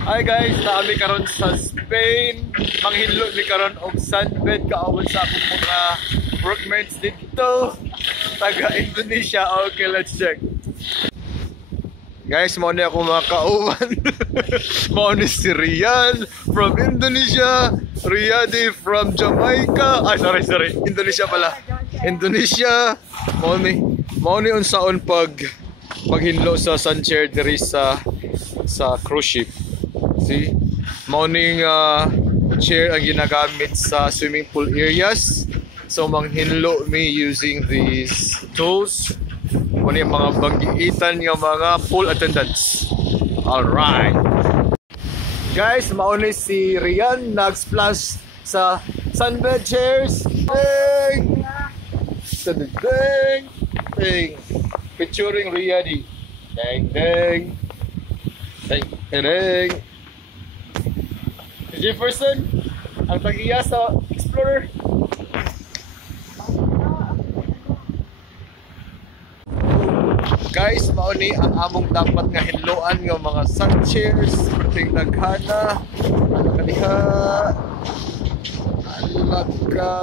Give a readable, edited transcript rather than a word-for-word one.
Hi guys, naami karon sa Spain. Manghinlo mi karon og sunbed kaawon sa akong mga workmates dito taga Indonesia. Okay, let's check. Guys, mao ni ako mga kauban. Mao ni si Rian from Indonesia, Riyadi from Jamaica. Ay, sorry. Indonesia pala. Indonesia. Mao ni unsaon paghinlo sa sunchair diri sa cruise ship. See? Mao ning chair ang ginagamit sa swimming pool areas. So manghinlo me using these tools. Mao ni mga bagiitan nga mga pool attendants. Alright. Guys, mao ni si Rian nag-splash sa sunbed chairs. Ding! Ding! Featuring Riyadi. Ding! Ding! Jefferson, ang tag-iya sa Explorer. Guys, mao ni ang among dapat nga hinloan nga mga sun chairs, ting naghana, ano kaniha, alaka.